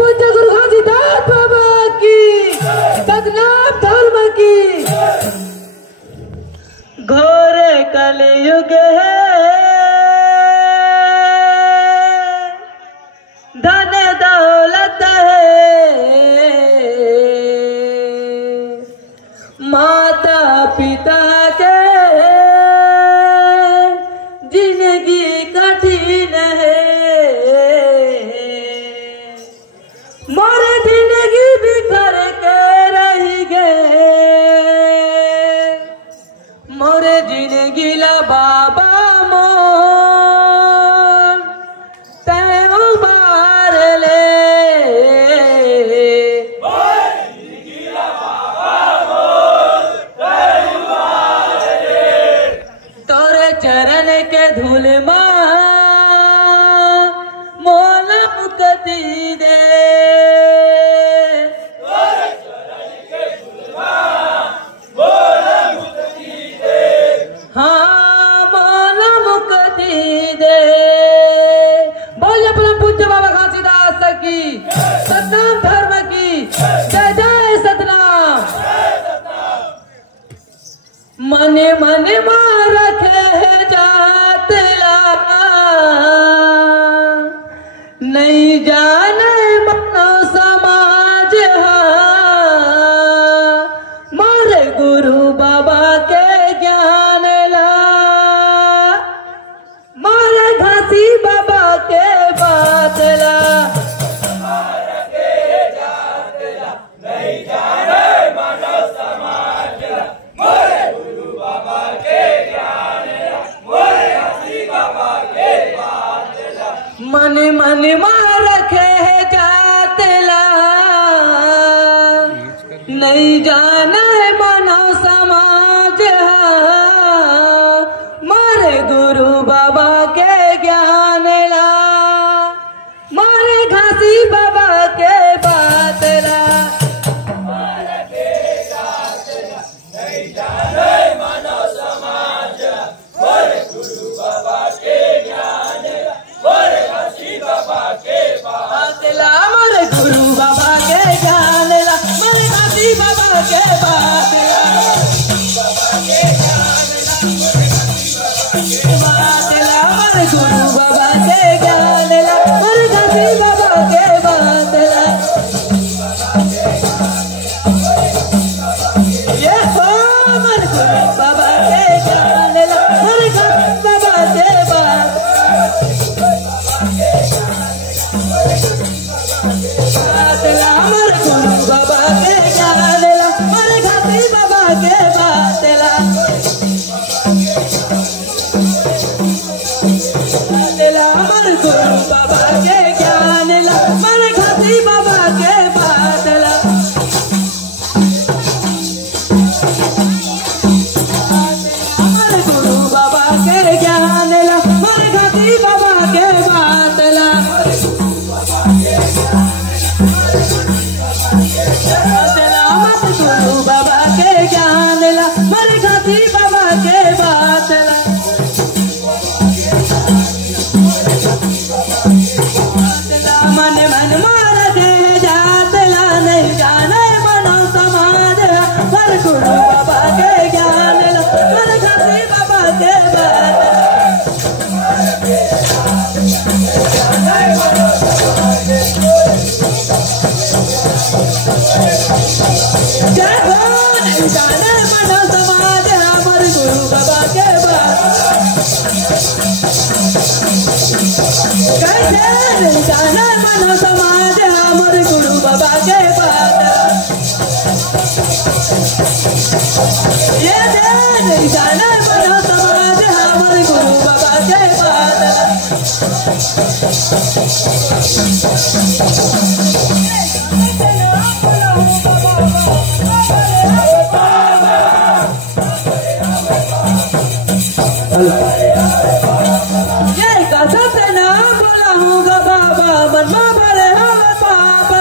पूज्य गुरु घासीदास बाबा की, सतनाम धर्म की। घोर कलयुग है, धन दौलत है, माता पिता के जिंदगी कठिन है। मोर जिंदगी बिखर के रह गए, मोर जिंदगी ला बाबा मोर तय उबार ले। तोरे चरण के धूल माँ मोला मुक्ति दे। हाँ मोला मुक्ति दे। बोलिए परम पूज्य बाबा घासीदास की, सतनाम धर्म की, जय जय सतनाम। मने मने मार रखे जात ला, नहीं जाने मनो समाज मारे गुरु बाबा के ज्ञान ला, मारे घासी बाबा के बात ला। नहीं जाने मनो समाज मारे गुरु बाबा के ज्ञान ला, मारे घासी बाबा के बात ला। मन मन मार रखे जात ला, नहीं जाना है मनो समाज मारे गुरु बाबा के ज्ञान ला, मारे घासी बाबा के बात ला। नहीं जाना है मनो समाज मारे गुरु बाबा के ज्ञान ला, मारे घासी बाबा के बात ला। मारे गुरु बाबा के ज्ञान ला, मारे घासी बाबा के बात ला। बात ला मारे गुरु बाबा के ज्ञान ला, मारे घासी बाबा के बात ला। ये हो मारे गुरु बाबा के ज्ञान ला, मारे घासी बाबा के बात। बात ला मारे गुरु बाबा के ज्ञान ला, मारे घासी बाबा के बात ला। बात ला मारे गुरु बाबा के ज्ञान ला, मारे घासी बाबा के बात ला। मारे गुरु बाबा के ज्ञान ला, मारे घासी बाबा के बात ला। बात ला मारे गुरु बाबा के ज्ञान ला, मारे घासी बाबा के बात ला। मन मन मार दे जात ला, नहीं जाने मनो समाज मारे गुरु बाबा के ज्ञान ला, मारे घासी बाबा के बात ला। जय हो नहीं जाने मनो समाज मारे गुरु बाबा के बात। कैसे नहीं जाने मनो समाज मारे गुरु बाबा के बात। ये नहीं जाने मनो समाज मारे गुरु बाबा के बात। ये कथा से ना बोला हूँगा बाबा, मन में भरे हो पापा।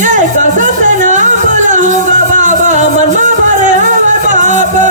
ये कथा से ना बोला हूँगा बाबा, मन में भरे हो पापा।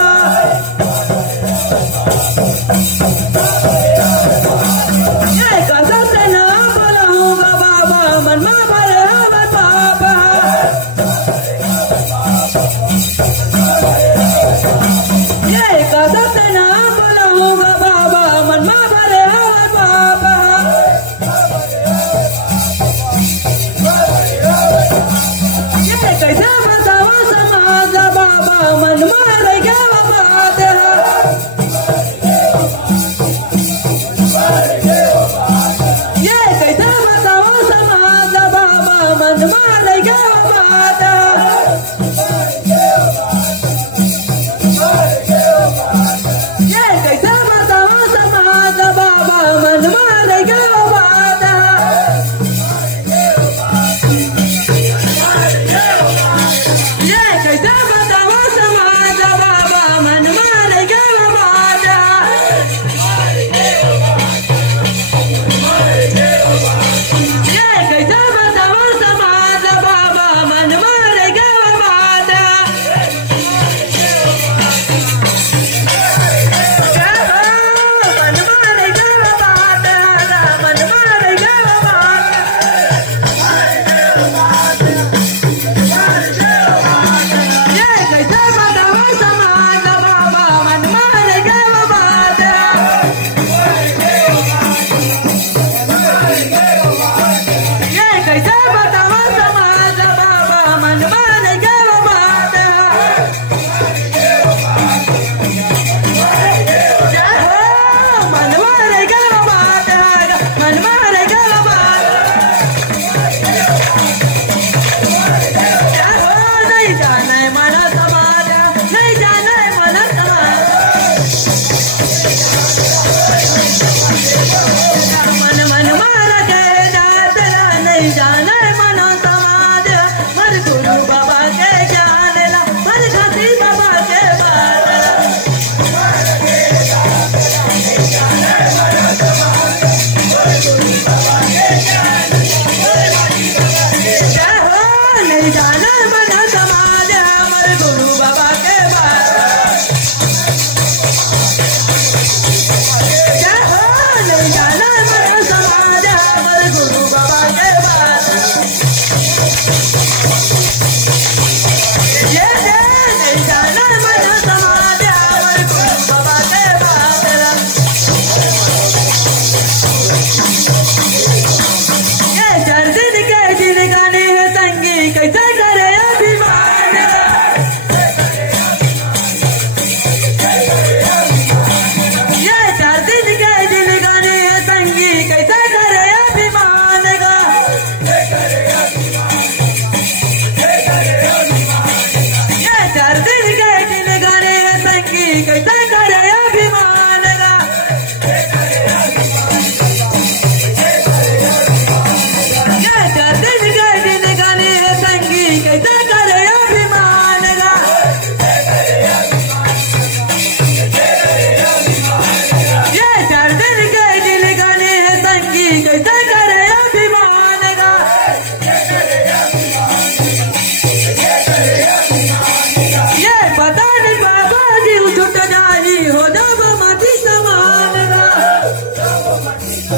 ये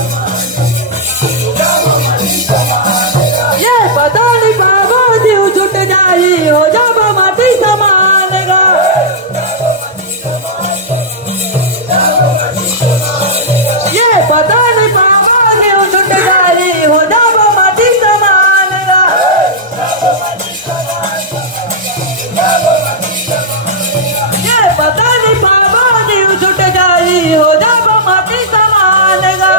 पता नहीं बाबा जीव छुट जाई हो जब माटी समानेगा। ये पता नहीं बाबा जीव छुट जाई हो जब माटी समानेगा। ये पता नहीं बाबा जीव छुट जाई हो जब माटी समानेगा।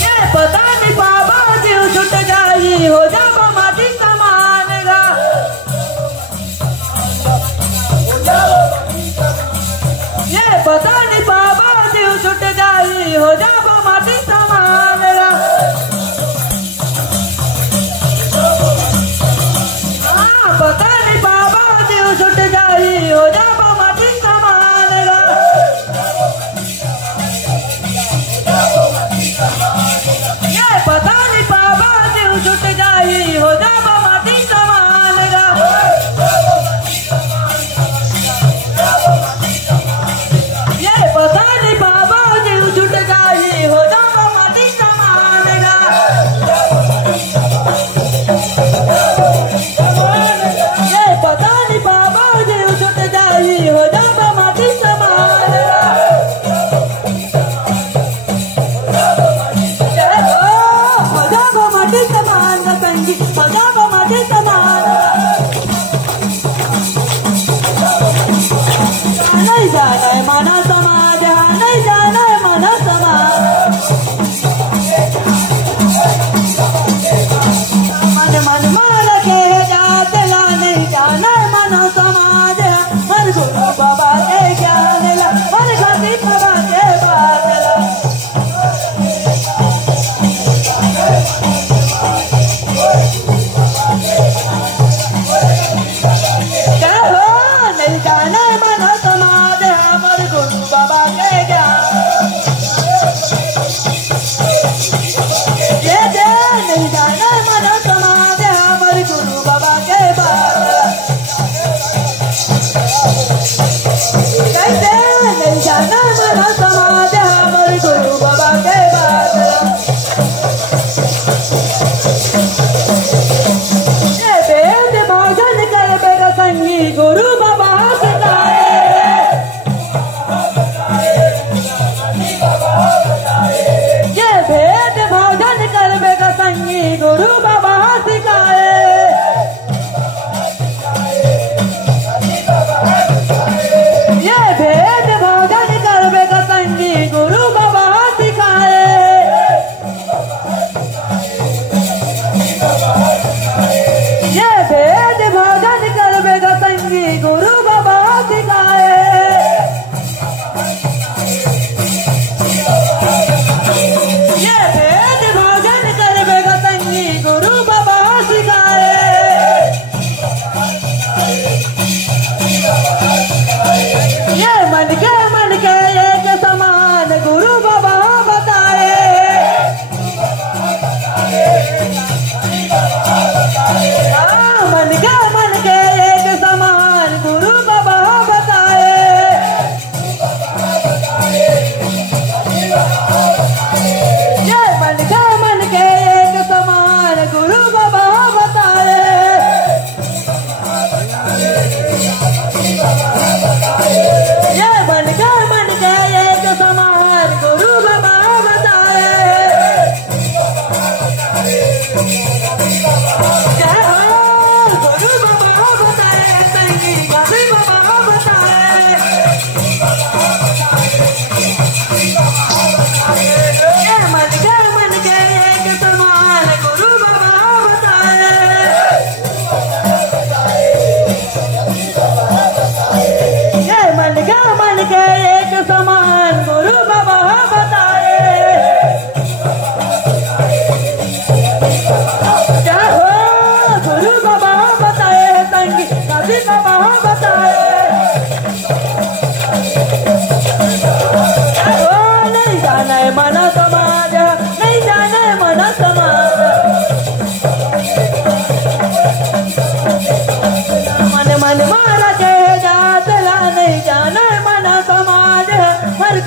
ये पता नहीं बाबा जीव छुट जाई हो जब माटी समानेगा। ये पता नहीं बाबा जीव छुट जाई हो जब माटी समानेगा। हाँ पता नहीं बाबा जीव छुट जाई हो जब माटी समानेगा। ये पता नहीं बाबा जीव छुट जाई हो जब माटी समानेगा। ये पता नहीं बाबा जीव छुट जाई हो जब माटी समानेगा। ये पता नहीं बाबा जीव छुट जाई हो जब माटी समानेगा। हो जब माटी समानेगा संगी हो जब माटी समानेगा। नहीं जाना है माना समाज नहीं जाना है माना समाज। मन मन मान के जात ला नहीं जाना है माना समाज। हर गुरु बाबा के ज्ञान ला हर घाटी बाबा के बात ला। क्या हो नहीं जाना है माना समाज हमारे गुरु बाबा के ज्ञान। ये दे नहीं जाना है माना समाज हमारे गुरु बाबा के बात। कैसे नहीं जाना है माना समाज हमारे गुरु बाबा के बात। ये वेद भजन कर बेगा संगी गुरु बाबा सिखाए। ये वेद भजन कर बेगा संगी गुरु बाबा सिखाए।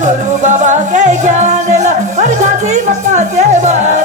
गुरु बाबा के ज्ञान ला, पर घासी बाबा के बार